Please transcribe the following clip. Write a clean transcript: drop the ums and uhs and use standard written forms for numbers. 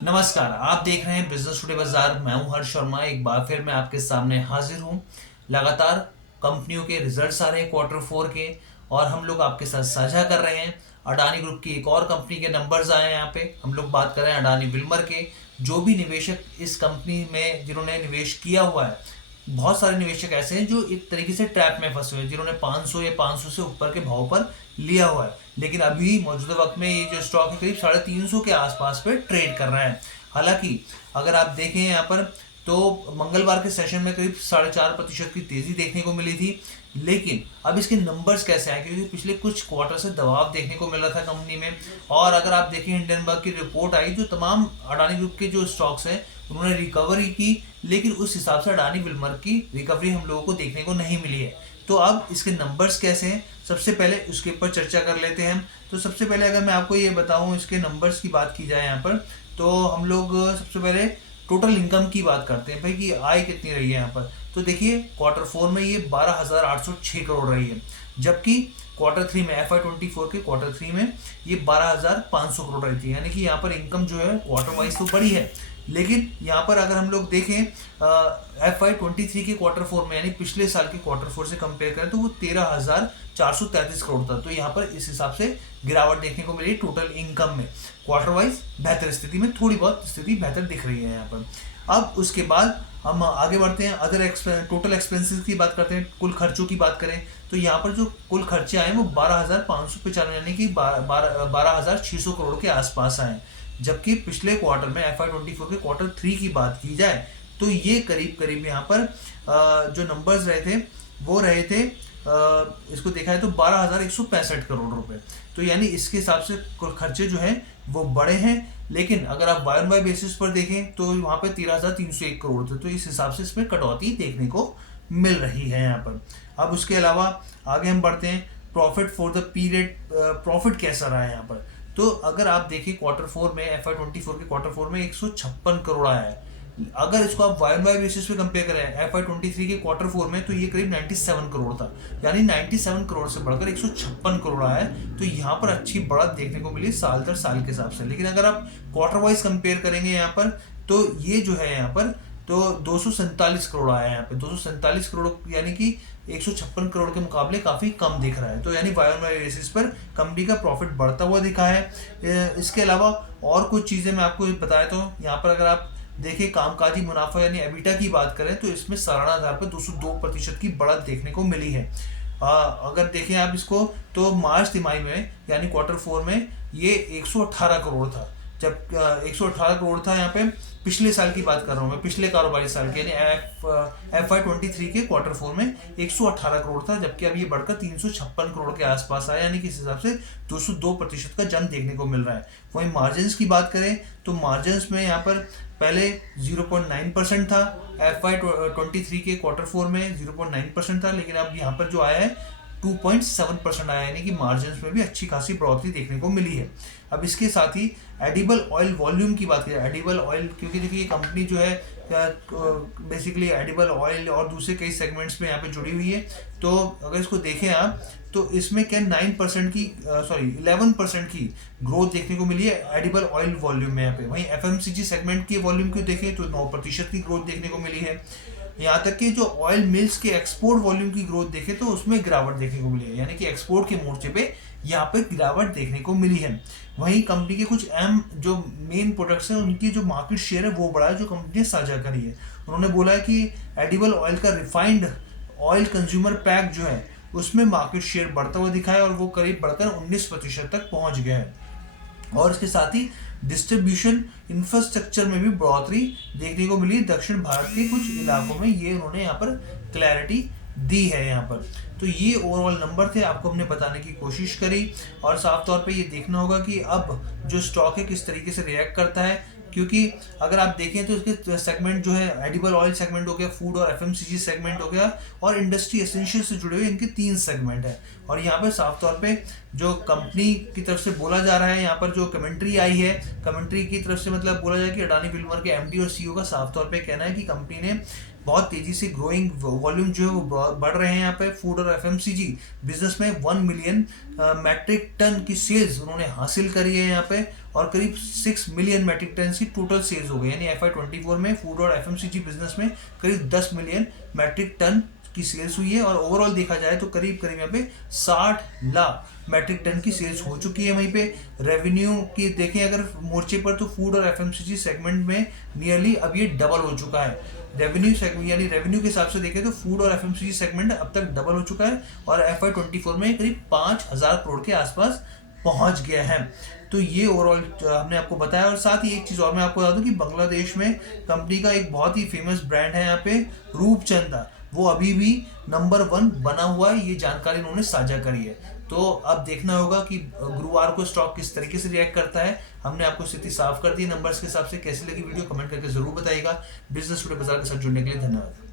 नमस्कार, आप देख रहे हैं बिजनेस टुडे बाजार। मैं हूं हर्ष शर्मा। एक बार फिर मैं आपके सामने हाजिर हूं। लगातार कंपनियों के रिजल्ट्स आ रहे हैं क्वार्टर फोर के, और हम लोग आपके साथ साझा कर रहे हैं। अडानी ग्रुप की एक और कंपनी के नंबर्स आए हैं। यहाँ पे हम लोग बात कर रहे हैं अडानी विल्मर के। जो भी निवेशक इस कंपनी में जिन्होंने निवेश किया हुआ है, बहुत सारे निवेशक ऐसे हैं जो एक तरीके से ट्रैप में फंसे हुए हैं, जिन्होंने 500 या 500 से ऊपर के भाव पर लिया हुआ है। लेकिन अभी मौजूदा वक्त में ये जो स्टॉक है करीब 350 के आसपास पे ट्रेड कर रहा है। हालांकि अगर आप देखें यहाँ पर, तो मंगलवार के सेशन में करीब 4.5% की तेजी देखने को मिली थी। लेकिन अब इसके नंबर्स कैसे आए, क्योंकि पिछले कुछ क्वार्टर से दबाव देखने को मिल रहा था कंपनी में। और अगर आप देखें, हिंडनबर्ग की रिपोर्ट आई, जो तमाम अडानी ग्रुप के जो स्टॉक्स हैं उन्होंने रिकवरी की, लेकिन उस हिसाब से अडानी विल्मर की रिकवरी हम लोगों को देखने को नहीं मिली है। तो अब इसके नंबर्स कैसे हैं, सबसे पहले उसके ऊपर चर्चा कर लेते हैं हम। तो सबसे पहले अगर मैं आपको ये बताऊं, इसके नंबर्स की बात की जाए यहाँ पर, तो हम लोग सबसे पहले टोटल इनकम की बात करते हैं भाई, कि आय कितनी रही है यहाँ पर। तो देखिए, क्वार्टर फोर में ये 12,806 करोड़ रही है, जबकि क्वार्टर थ्री में FY24 के क्वार्टर थ्री में ये 12,500 करोड़ रही थी। यानी कि यहाँ पर इनकम जो है क्वार्टर वाइज तो बड़ी है, लेकिन यहाँ पर अगर हम लोग देखें FY23 के क्वार्टर फोर में, यानी पिछले साल के क्वार्टर फोर से कंपेयर करें, तो वो 13,433 करोड़ था। तो यहाँ पर इस हिसाब से गिरावट देखने को मिली टोटल इनकम में। क्वार्टर वाइज बेहतर स्थिति में, थोड़ी बहुत स्थिति बेहतर दिख रही है यहाँ पर। अब उसके बाद हम आगे बढ़ते हैं, टोटल एक्सपेंसेस की बात करते हैं। कुल खर्चों की बात करें तो यहाँ पर जो कुल खर्चे आए वो 12,595, यानी कि 12,600 करोड़ के आसपास आए। जबकि पिछले क्वार्टर में FY24 के क्वार्टर थ्री की बात की जाए, तो ये करीब करीब यहाँ पर जो नंबर्स रहे थे वो रहे थे, इसको देखा है तो 12,165 करोड़ रुपए। तो यानी इसके हिसाब से खर्चे जो हैं वो बड़े हैं। लेकिन अगर आप वाई ऑन वाई बेसिस पर देखें तो वहाँ पे 13,301 करोड़ थे। तो इस हिसाब से इसमें कटौती देखने को मिल रही है यहाँ पर। अब उसके अलावा आगे हम बढ़ते हैं, profit for the period. Profit कैसा रहा है यहाँ पर, तो अगर आप देखिए क्वार्टर फोर में, FY24 के क्वार्टर फोर में 156 करोड़ आया है। अगर इसको आप वाई ऑन वाई बेसिस पे कंपेयर करें FY23 के क्वार्टर फोर में, तो ये करीब 97 करोड़ था। यानी 97 करोड़ से बढ़कर 156 करोड़ आया है। तो यहाँ पर अच्छी बढ़त देखने को मिली साल दर साल के हिसाब से। लेकिन अगर आप क्वार्टर वाइज कंपेयर करेंगे यहाँ पर, तो ये जो है यहाँ पर, तो 247 करोड़ आया है यहाँ पे। 247 करोड़ यानी कि 156 करोड़ के मुकाबले काफ़ी कम दिख रहा है। तो यानी वाई ऑन वाई बेसिस पर कंपनी का प्रॉफिट बढ़ता हुआ दिखा है। इसके अलावा और कुछ चीज़ें मैं आपको बताया, तो यहाँ पर अगर आप देखिए कामकाजी मुनाफा यानी एबिटा की बात करें, तो इसमें सालाना आधार पर 202% की बढ़त देखने को मिली है। अगर देखें आप इसको, तो मार्च तिमाही में यानी क्वार्टर फोर में ये 118 करोड़ था। जब 118 करोड़ था यहाँ पे, पिछले साल की बात कर रहा हूँ मैं, पिछले कारोबारी साल के, यानी FY23 के क्वार्टर फोर में 118 करोड़ था। जबकि अब ये बढ़कर 356 करोड़ के आसपास आया, यानी कि इस हिसाब से 202% का जंप देखने को मिल रहा है। वहीं मार्जिन की बात करें तो मार्जिन में यहाँ पर पहले 0.9% था, FY23 के क्वार्टर फोर में 0.9% था, लेकिन अब यहाँ पर जो आया है 2.7% आया, यानी कि मार्जिन में भी अच्छी खासी बढ़ोतरी देखने को मिली है। अब इसके साथ ही एडिबल ऑयल वॉल्यूम की बात करें, एडिबल ऑयल, क्योंकि देखिए ये कंपनी जो है बेसिकली एडिबल ऑयल और दूसरे कई सेगमेंट्स में यहाँ पे जुड़ी हुई है। तो अगर इसको देखें आप, तो इसमें क्या 9% की 11% की ग्रोथ देखने को मिली है एडिबल ऑयल वॉल्यूम में यहाँ पे। वहीं FMCG सेगमेंट की वॉल्यूम को देखें तो 9% की ग्रोथ देखने को मिली है। यहाँ तक कि जो ऑयल मिल्स के एक्सपोर्ट वॉल्यूम की ग्रोथ देखें तो उसमें गिरावट देखने को मिली है, यानी कि एक्सपोर्ट के मोर्चे पे यहाँ पे गिरावट देखने को मिली है। वहीं कंपनी के कुछ अहम जो मेन प्रोडक्ट्स हैं उनकी जो मार्केट शेयर है वो बढ़ा है, जो कंपनी ने साझा करी है। उन्होंने बोला है कि एडिबल ऑयल का रिफाइंड ऑयल कंज्यूमर पैक जो है उसमें मार्केट शेयर बढ़ता हुआ दिखा है, और वो करीब बढ़कर 19% तक पहुंच गया है। और इसके साथ ही डिस्ट्रीब्यूशन इंफ्रास्ट्रक्चर में भी बढ़ोतरी देखने को मिली दक्षिण भारत के कुछ इलाकों में, ये उन्होंने यहाँ पर क्लैरिटी दी है यहाँ पर। तो ये ओवरऑल नंबर थे, आपको हमने बताने की कोशिश करी। और साफ तौर पे ये देखना होगा कि अब जो स्टॉक है किस तरीके से रिएक्ट करता है, क्योंकि अगर आप देखें तो इसके सेगमेंट जो है एडिबल ऑयल सेगमेंट हो गया, फूड और FMCG सेगमेंट हो गया, और इंडस्ट्री एसेंशियल से जुड़े हुए इनके 3 सेगमेंट है। और यहाँ पे साफ तौर पे जो कंपनी की तरफ से बोला जा रहा है, यहाँ पर जो कमेंट्री आई है, कमेंट्री की तरफ से मतलब बोला जाए कि अडानी विल्मर के MD और CEO का साफ तौर पे कहना है कि कंपनी ने बहुत तेजी से ग्रोइंग वॉल्यूम जो है वो बढ़ रहे हैं यहाँ पे फूड और FMCG बिजनेस में 1 मिलियन मैट्रिक टन की सेल्स उन्होंने हासिल करी है यहाँ पे। और करीब 6 मिलियन मैट्रिक टन की टोटल सेल्स हो गई। यानी FY24 में फूड और FMCG बिजनेस में करीब 10 मिलियन मैट्रिक टन की सेल्स हुई है। और ओवरऑल देखा जाए तो करीब करीब यहाँ पे 60 लाख मैट्रिक टन की सेल्स हो चुकी है। वहीं पे रेवेन्यू की देखें अगर मोर्चे पर, तो फूड और FMCG सेगमेंट में नियरली अब ये डबल हो चुका है। रेवेन्यू सेगमेंट यानी रेवेन्यू के हिसाब से देखें तो फूड और FMCG सेगमेंट अब तक डबल हो चुका है और FY24 में करीब 5,000 करोड़ के आसपास पहुंच गया है। तो ये ओवरऑल हमने आपको बताया। और साथ ही एक चीज़ और मैं आपको बता दूं कि बांग्लादेश में कंपनी का एक बहुत ही फेमस ब्रांड है यहाँ पे रूपचंदा, वो अभी भी नंबर 1 बना हुआ है। ये जानकारी उन्होंने साझा करी है। तो अब देखना होगा कि गुरुवार को स्टॉक किस तरीके से रिएक्ट करता है। हमने आपको स्थिति साफ कर दी नंबर्स के हिसाब से। कैसी लगी वीडियो कमेंट करके जरूर बताइएगा। बिजनेस टुडे बाजार के साथ जुड़ने के लिए धन्यवाद।